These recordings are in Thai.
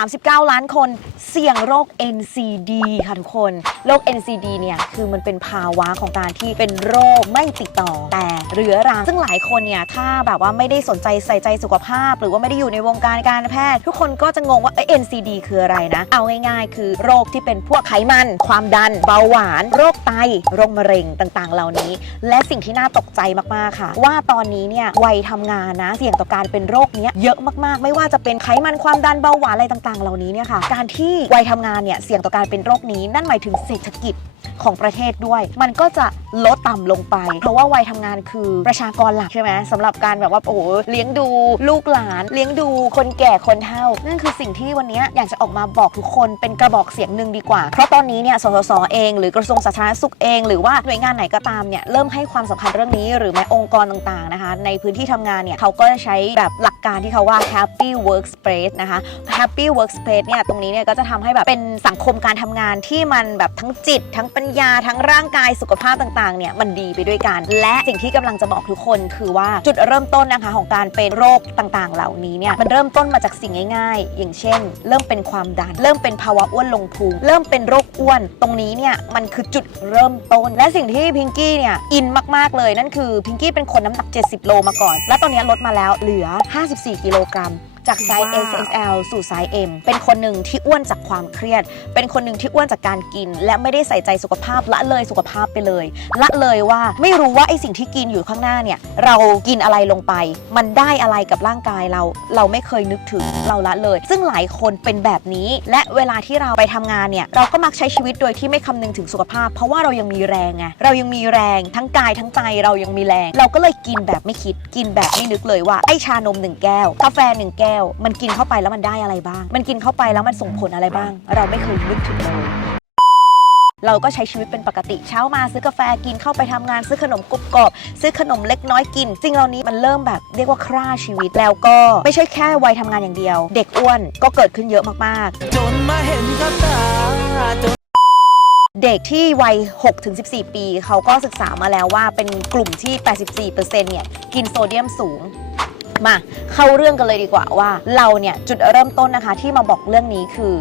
39 ล้านคนเสี่ยงโรค NCD ค่ะทุกคน โรค NCD เนี่ยคือมันเป็นภาวะของการที่เป็นโรคไม่ติดต่อ แต่เรื้อรัง ซึ่งหลายคนเนี่ยถ้าแบบว่าไม่ได้สนใจใส่ใจสุขภาพ หรือว่าไม่ได้อยู่ในวงการการแพทย์ ทุกคนก็จะงงว่าเอ้ย NCD คืออะไรนะ เอาง่ายๆ คือโรคที่เป็นพวกไขมัน ความดัน เบาหวาน โรคไต โรคมะเร็งต่างๆ เหล่านี้ และสิ่งที่น่าตกใจมากๆค่ะ ว่าตอนนี้เนี่ยวัยทำงานนะเสี่ยงต่อการเป็นโรคเนี้ยเยอะมากๆ ไม่ว่าจะเป็นไขมันความดันเบาหวานอะไรต่างๆเหล่านี้เนี่ยค่ะ การที่วัยทำงานเนี่ยเสี่ยงต่อการเป็นโรคนี้ นั่นหมายถึงเศรษฐกิจ ของประเทศด้วย มันก็จะลดต่ำลงไป เพราะว่าวัยทำงานคือประชากรหลักใช่ไหมสำหรับการแบบว่าโอ้โหเลี้ยงดูลูกหลาน เลี้ยงดูคนแก่คนเฒ่า นั่นคือสิ่งที่วันนี้อยากจะออกมาบอกทุกคนเป็นกระบอกเสียงหนึ่งดีกว่า เพราะตอนนี้เนี่ยสสสเอง หรือกระทรวงสาธารณสุขเอง หรือว่าหน่วยงานไหนก็ตามเนี่ยเริ่มให้ความสำคัญเรื่องนี้หรือแม้องค์กรต่างๆนะคะในพื้นที่ทำงานเนี่ยเขาก็จะใช้แบบหลักการที่เขาว่า happy workspace นะคะ happy workspace เนี่ยตรงนี้เนี่ยก็จะทำให้แบบเป็นสังคมการทำงานที่มันแบบทั้งจิตทั้งปัญญาทั้งร่างกายสุขภาพต่างๆเนี่ยมันดีไปด้วยกัน และสิ่งที่กำลังจะบอกทุกคนคือว่าจุดเริ่มต้นนะคะของการเป็นโรคต่างๆ เหล่านี้เนี่ยมันเริ่มต้นมาจากสิ่งง่ายๆ อย่างเช่น เริ่มเป็นความดัน เริ่มเป็นภาวะอ้วนลงพุงเริ่มเป็นโรคอ้วน ตรงนี้เนี่ยมันคือจุดเริ่มต้น และสิ่งที่พิงกี้เนี่ยอินมากๆเลยนั่นคือพิงกี้เป็นคนน้ำหนัก 70 โลมาก่อน และตอนนี้ลดมาแล้วเหลือ 54 กิโลกรัม จากไซส์ว้าว S S L สู่ไซส์ M เป็นคนหนึ่งที่อ้วนจากความเครียด เป็นคนหนึ่งที่อ้วนจากการกิน และไม่ได้ใส่ใจสุขภาพละเลยสุขภาพไปเลย ละเลยว่าไม่รู้ว่าไอสิ่งที่กินอยู่ข้างหน้าเนี่ยเรากินอะไรลงไป มันได้อะไรกับร่างกายเรา เราไม่เคยนึกถึงเราละเลย ซึ่งหลายคนเป็นแบบนี้ และเวลาที่เราไปทำงานเนี่ยเราก็มักใช้ชีวิตโดยที่ไม่คำนึงถึงสุขภาพ เพราะว่าเรายังมีแรงไงเรายังมีแรงทั้งกายทั้งใจเรายังมีแรง เราก็เลยกินแบบไม่คิดกินแบบไม่นึกเลยว่าไอชานมหนึ่งแก้วกาแฟหนึ่งแก้วมันกินเข้าไปแล้วมันได้อะไรบ้าง มันกินเข้าไปแล้วมันส่งผลอะไรบ้าง เราไม่เคยนึกถึงเลยเราก็ใช้ชีวิตเป็นปกติ เช้ามาซื้อกาแฟกินเข้าไปทำงาน ซื้อขนมกรุบกรอบ ซื้อขนมเล็กน้อยกินสิ่งเหล่านี้มันเริ่มแบบเรียกว่าฆ่าชีวิตแล้วก็ไม่ใช่แค่วัยทำงานอย่างเดียว เด็กอ้วนก็เกิดขึ้นเยอะมากจนมาเห็นกับตาจนๆเด็กที่วัย 6-14 ปี เขาก็ศึกษามาแล้วว่าเป็นกลุ่มที่ 84%เนี่ย กินโซเดียมสูง มาเข้าเรื่องกันเลยดีกว่าว่า เราเนี่ยจุดเริ่มต้นนะคะที่มาบอกเรื่องนี้คือ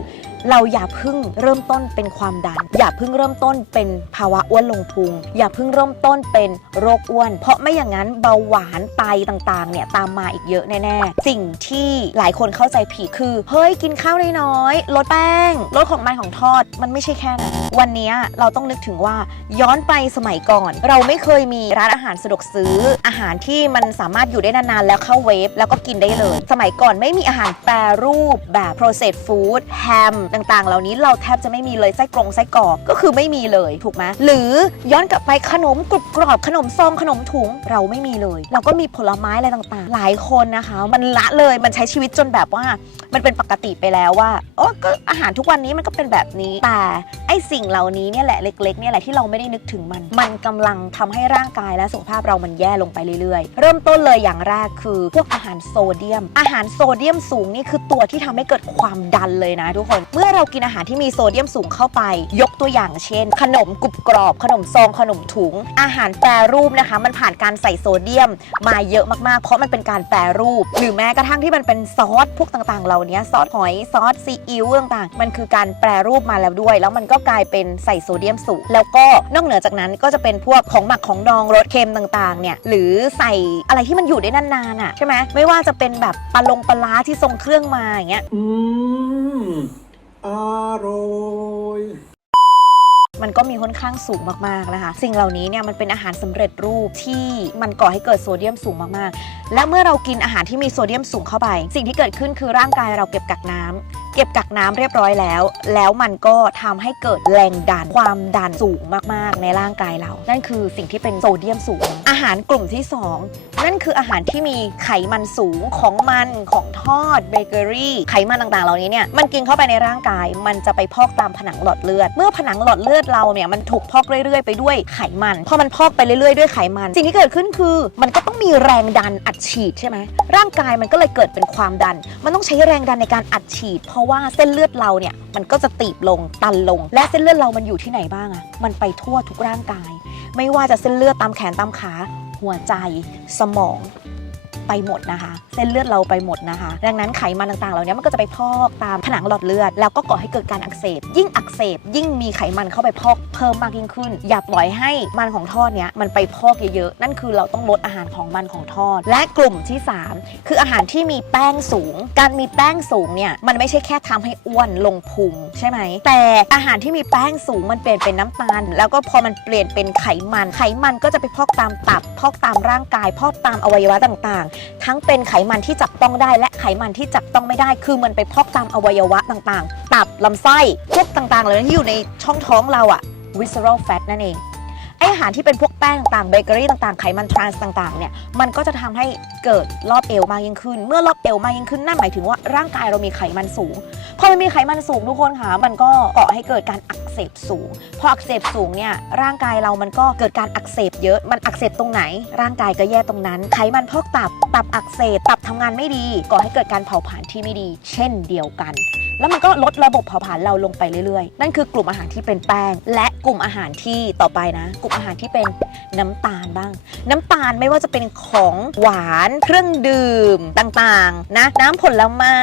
เราอย่าเพึ่งเริ่มต้นเป็นความดัน อย่าเพึ่งเริ่มต้นเป็นภาวะอ้วนลงพุง อย่าเพึ่งเริ่มต้นเป็นโรคอ้วน เพราะไม่อย่างนั้นเบาหวานไตต่างๆ เนี่ยตามมาอีกเยอะแน่ๆ สิ่งที่หลายคนเข้าใจผิดคือ เฮ้ยกินข้าวน้อยๆลดแป้งลดของมันของทอด มันไม่ใช่แค่นั้นวันนี้เราต้องนึกถึงว่าย้อนไปสมัยก่อน เราไม่เคยมีร้านอาหารสะดวกซื้อ อาหารที่มันสามารถอยู่ได้นานๆแล้วเข้าเวฟแล้วก็กินได้เลย สมัยก่อนไม่มีอาหารแปรรูปแบบ processed food แฮมต่างๆ เหล่านี้เราแทบจะไม่มีเลยไส้กรงไส้กรอกก็คือไม่มีเลยถูกไหมหรือย้อนกลับไปขนมกรุบกรอบขนมซองขนมถุงเราไม่มีเลย เราก็มีผลไม้อะไรต่างๆ หลายคนนะคะ มันละเลยมันใช้ชีวิตจนแบบว่ามันเป็นปกติไปแล้วว่าโอ้ก็อาหารทุกวันนี้มันก็เป็นแบบนี้ แต่ไอสิ่งเหล่านี้เนี่ยแหละเล็กๆเนี่ยแหละที่เราไม่ได้นึกถึงมัน มันกำลังทำให้ร่างกายและสุขภาพเรามันแย่ลงไปเรื่อยๆ เริ่มต้นเลยอย่างแรกคือพวกอาหารโซเดียม อาหารโซเดียมสูงนี่คือตัวที่ทำให้เกิดความดันเลยนะทุกคนเมื่อเรากินอาหารที่มีโซเดียมสูงเข้าไป ยกตัวอย่างเช่น ขนมกรุบกรอบ ขนมซองขนมถุง อาหารแปรรูปนะคะ มันผ่านการใส่โซเดียมมาเยอะมากๆ เพราะมันเป็นการแปรรูป หรือแม้กระทั่งที่มันเป็นซอสพวกต่างๆ เหล่านี้ซอสหอยซอสซีอิ๊วต่างๆ มันคือการแปรรูปมาแล้วด้วย แล้วมันก็กลายเป็นใส่โซเดียมสูง แล้วก็นอกเหนือจากนั้นก็จะเป็นพวกของหมักของดองรสเค็มต่างๆ เนี่ย หรือใส่อะไรที่มันอยู่ได้นานๆอะใช่ไหมไม่ว่าจะเป็นแบบปลาลงปลาร้าที่ทรงเครื่องมาอย่างเงี้ยอืม อร่อยมันก็มีค่อนข้างสูงมากๆนะคะ สิ่งเหล่านี้เนี่ยมันเป็นอาหารสำเร็จรูปที่มันก่อให้เกิดโซเดียมสูงมากๆ และเมื่อเรากินอาหารที่มีโซเดียมสูงเข้าไป สิ่งที่เกิดขึ้นคือร่างกายเราเก็บกักน้ำ เก็บกักน้ำเรียบร้อยแล้ว แล้วมันก็ทำให้เกิดแรงดันความดันสูงมากๆ ในร่างกายเรา นั่นคือสิ่งที่เป็นโซเดียมสูง อาหารกลุ่มที่ 2 นั่นคืออาหารที่มีไขมันสูงของมันของทอดเบเกอรี่ไขมันต่างๆ เหล่านี้เนี่ยมันกินเข้าไปในร่างกาย มันจะไปพอกตามผนังหลอดเลือด เมื่อผนังหลอดเลือดเราเนี่ยมันถูกพอกเรื่อยๆ ไปด้วยไขมันพอมันพอกไปเรื่อยๆด้วยไขมัน สิ่งที่เกิดขึ้นคือมันก็ต้องมีแรงดันอัดฉีดใช่ไหมร่างกายมันก็เลยเกิดเป็นความดัน มันต้องใช้แรงดันในการอัดฉีดเพราะว่าเส้นเลือดเราเนี่ยมันก็จะตีบลงตันลง และเส้นเลือดเรามันอยู่ที่ไหนบ้างอะมันไปทั่วทุกร่างกาย ไม่ว่าจะเส้นเลือดตามแขนตามขา หัวใจ สมอง ไปหมดนะคะ เส้นเลือดเราไปหมดนะคะ ดังนั้นไขมันต่างๆเหล่านี้มันก็จะไปพอกตามผนังหลอดเลือด แล้วก็ก่อให้เกิดการอักเสบ ยิ่งอักเสบ ยิ่งมีไขมันเข้าไปพอกเพิ่มมากยิ่งขึ้น อย่าปล่อยให้มันของทอดเนี้ยมันไปพอกเยอะๆนั่นคือเราต้องลดอาหารของมันของทอด และกลุ่มที่ 3 คืออาหารที่มีแป้งสูง การมีแป้งสูงเนี่ยมันไม่ใช่แค่ทำให้อ้วนลงพุงใช่ไหมแต่อาหารที่มีแป้งสูงมันเปลี่ยนเป็นน้ำตาล แล้วก็พอมันเปลี่ยนเป็นไขมัน ไขมันก็จะไปพอกตามตับ พอกตามร่างกาย พอกตามอวัยวะต่างๆทั้งเป็นไขมันที่จับต้องได้ และไขมันที่จับต้องไม่ได้ คือมันไปพอกตามอวัยวะต่างๆ ตับลำไส้พวกต่างๆเลยที่อยู่ในช่องท้องเราอะ visceral fat นั่นเอง ไออาหารที่เป็นพวกแป้งต่างๆเบเกอรี่ต่างๆไขมันทรานส์ต่างๆเนี่ยมันก็จะทำให้เกิดรอบเอวมากยิ่งขึ้น เมื่อรอบเอวมากยิ่งขึ้นนั่นหมายถึงว่าร่างกายเรามีไขมันสูงพอมันมีไขมันสูงทุกคนค่ะมันก็ก่อให้เกิดการอักเสบสูง พออักเสบสูงเนี่ยร่างกายเรามันก็เกิดการอักเสบเยอะมันอักเสบตรงไหน ร่างกายก็แย่ตรงนั้น ไขมันพอกตับตับอักเสบตับทำงานไม่ดีก่อให้เกิดการเผาผลาญที่ไม่ดี เช่นเดียวกัน แล้วมันก็ลดระบบเผาผลาญเราลงไปเรื่อยๆ นั่นคือกลุ่มอาหารที่เป็นแป้ง และกลุ่มอาหารที่ต่อไปนะลุ่มอาหารที่เป็นน้ำตาลบ้าง น้ำตาลไม่ว่าจะเป็นของหวานเครื่องดื่มต่างๆนะน้ำผลไม้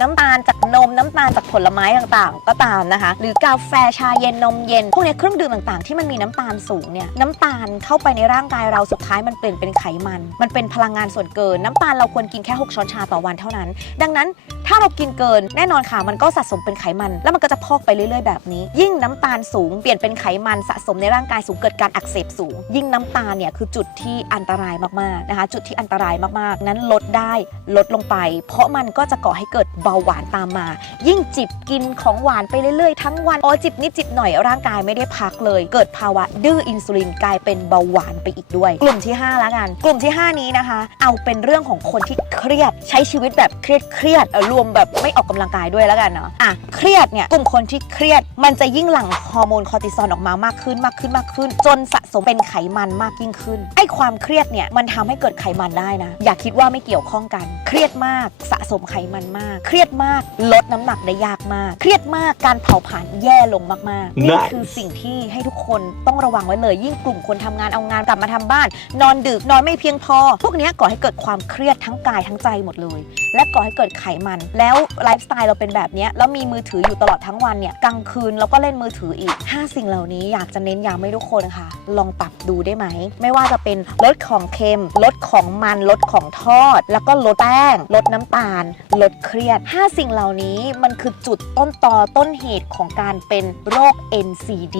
น้ำตาลจากนมน้ำตาลจากผลไม้ต่างๆ ก็ตามนะคะ หรือกาแฟชาเย็นนมเย็นพวกนี้เครื่องดื่มต่างๆ ที่มันมีน้ำตาลสูงเนี่ยน้ำตาลเข้าไปในร่างกายเราสุดท้ายมันเปลี่ยนเป็นไขมัน มันเป็นพลังงานส่วนเกิน น้ำตาลเราควรกินแค่ 6 ช้อนชาต่อวันเท่านั้น ดังนั้นถ้าเรากินเกินแน่นอนค่ะมันก็สะสมเป็นไขมัน แล้วมันก็จะพอกไปเรื่อยๆแบบนี้ ยิ่งน้ำตาลสูงเปลี่ยนเป็นไขมันสะสมในร่างกายสูงเกิดการอักเสบสูง ยิ่งน้ำตาลเนี่ยคือจุดที่อันตรายมากๆนะคะ จุดที่อันตรายมากๆ นั้นลดได้ลดลงไป เพราะมันก็จะก่อให้เกิดเบาหวานตามมา ยิ่งจิบกินของหวานไปเรื่อยๆ ทั้งวันอ๋อจิบนิดจิบหน่อยร่างกายไม่ได้พักเลย เกิดภาวะดื้ออินซูลินกลายเป็นเบาหวานไปอีกด้วย กลุ่มที่ห้าแล้วกัน กลุ่มที่ห้านี้นะคะ เอาเป็นเรื่องของคนที่เครียดใช้ชีวิตแบบเครียดเครียดๆเอ่อรวมแบบไม่ออกกำลังกายด้วยแล้วกันเนาะอะเครียดเนี่ยกลุ่มคนที่เครียดมันจะยิ่งหลั่งฮอร์โมนคอร์ติซอลออกมามากขึ้นมากขึ้นมากขึ้นจนสะสมเป็นไขมันมากยิ่งขึ้น ไอ้ความเครียดเนี่ยมันทำให้เกิดไขมันได้นะ อย่าคิดว่าไม่เกี่ยวข้องกัน เครียดมากสะสมไขมันมาก เครียดมากลดน้ำหนักได้ยากมาก เครียดมากการเผาผลาญแย่ลงมากๆนี่ Nice คือสิ่งที่ให้ทุกคนต้องระวังไว้เลย ยิ่งกลุ่มคนทำงานเอางานกลับมาทำบ้าน นอนดึกนอนไม่เพียงพอ พวกเนี้ยก่อให้เกิดความเครียดทั้งกายทั้งใจหมดเลย และก่อให้เกิดไขมัน แล้วไลฟ์สไตล์เราเป็นแบบเนี้ยแล้วมีมือถืออยู่ตลอดทั้งวันเนี่ยกลางคืนเราก็เล่นมือถืออีก 5 สิ่งเหล่านี้อยากจะเน้นย้ำให้ทุกคนค่ะลองปรับดูได้ไหม ไม่ว่าจะเป็นลดของเค็มลดของมันลดของทอด แล้วก็ลดแป้งลดน้ำตาล ลดเครียด 5 สิ่งเหล่านี้มันคือจุดต้นตอต้นเหตุของการเป็นโรค NCD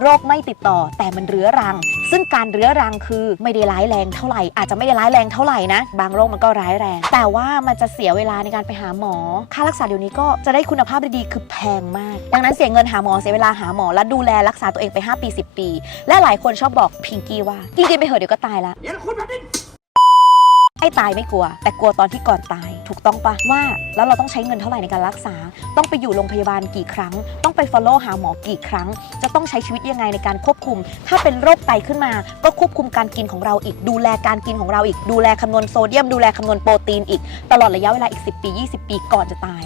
โรคไม่ติดต่อแต่มันเรื้อรัง ซึ่งการเรื้อรังคือไม่ได้ร้ายแรงเท่าไหร่ อาจจะไม่ได้ร้ายแรงเท่าไหร่นะ บางโรคมันก็ร้ายแรง แต่ว่ามันจะเสียเวลาในการไปหาหมอ ค่ารักษาเดี๋ยวนี้ก็จะได้คุณภาพดีๆคือแพงมาก ดังนั้นเสียเงินหาหมอเสียเวลาหาหมอ และดูแลรักษาตัวเองไป 5 ปี 10 ปี และหลายคนชอบบอกพิงกี้ว่ากินกินไปเหอะเดี๋ยวก็ตายละไอ้ตายไม่กลัว แต่กลัวตอนที่ก่อนตาย ถูกต้องปะว่า แล้วเราต้องใช้เงินเท่าไหร่ในการรักษา ต้องไปอยู่โรงพยาบาลกี่ครั้ง ต้องไป follow หาหมอกี่ครั้ง จะต้องใช้ชีวิตยังไงในการควบคุม ถ้าเป็นโรคไตขึ้นมา ก็ควบคุมการกินของเราอีก ดูแลการกินของเราอีก ดูแลคำนวณโซเดียม ดูแลคำนวณโปรตีนอีก ตลอดระยะเวลาอีก 10 ปี 20 ปีก่อนจะตาย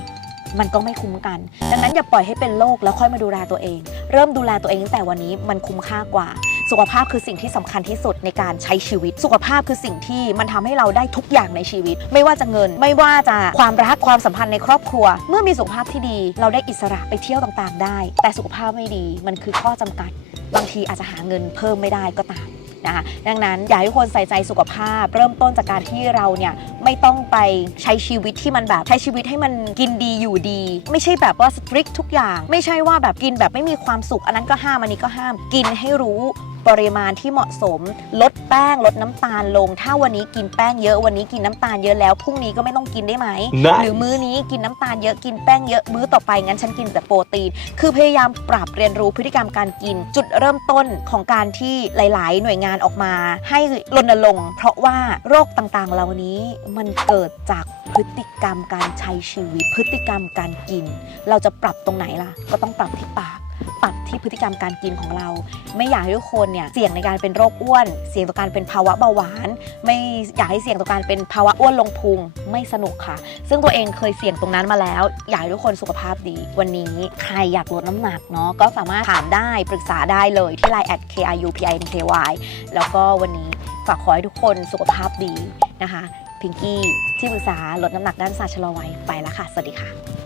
มันก็ไม่คุ้มกัน ดังนั้นอย่าปล่อยให้เป็นโรคแล้วค่อยมาดูแลตัวเอง เริ่มดูแลตัวเองตั้งแต่วันนี้มันคุ้มค่ากว่า สุขภาพคือสิ่งที่สำคัญที่สุดในการใช้ชีวิต สุขภาพคือสิ่งที่มันทำให้เราได้ทุกอย่างในชีวิต ไม่ว่าจะเงิน ไม่ว่าจะความรักความสัมพันธ์ในครอบครัว เมื่อมีสุขภาพที่ดี เราได้อิสระไปเที่ยวต่างๆ ได้ แต่สุขภาพไม่ดีมันคือข้อจำกัด บางทีอาจจะหาเงินเพิ่มไม่ได้ก็ตามนะคะดังนั้นอยากให้ทุกคนใส่ใจสุขภาพ เริ่มต้นจากการที่เราเนี่ยไม่ต้องไปใช้ชีวิตที่มันแบบใช้ชีวิตให้มันกินดีอยู่ดี ไม่ใช่แบบว่าสตริกทุกอย่าง ไม่ใช่ว่าแบบกินแบบไม่มีความสุข อันนั้นก็ห้ามอันนี้ก็ห้ามกินให้รู้ ปริมาณที่เหมาะสม ลดแป้งลดน้ำตาลลง ถ้าวันนี้กินแป้งเยอะวันนี้กินน้ำตาลเยอะแล้วพรุ่งนี้ก็ไม่ต้องกินได้ไหม Nice หรือมื้อนี้กินน้ำตาลเยอะกินแป้งเยอะมื้อต่อไปงั้นฉันกินแต่โปรตีน คือพยายามปรับเรียนรู้พฤติกรรมการกิน จุดเริ่มต้นของการที่หลาย ๆ หน่วยงานออกมา ให้รณรงค์เพราะว่าโรคต่าง ๆ เหล่านี้มันเกิดจากพฤติกรรมการใช้ชีวิต พฤติกรรมการกิน เราจะปรับตรงไหนล่ะ ก็ต้องปรับที่ปาก ปรับที่พฤติกรรมการกินของเรา ไม่อยากให้ทุกคนเนี่ยเสี่ยงในการเป็นโรคอ้วน เสี่ยงต่อการเป็นภาวะเบาหวาน ไม่อยากให้เสี่ยงต่อการเป็นภาวะอ้วนลงพุงไม่สนุกค่ะ ซึ่งตัวเองเคยเสี่ยงตรงนั้นมาแล้ว อยากให้ทุกคนสุขภาพดี วันนี้ใครอยากลดน้ำหนักเนาะก็สามารถถามได้ปรึกษาได้เลยที่ Line at KRUPINKY แล้วก็วันนี้ฝากขอให้ทุกคนสุขภาพดีนะคะพิงกี้ที่ปรึกษาลดน้ำหนักด้านศาสตร์ชะลอวัยไปแล้วค่ะ สวัสดีค่ะ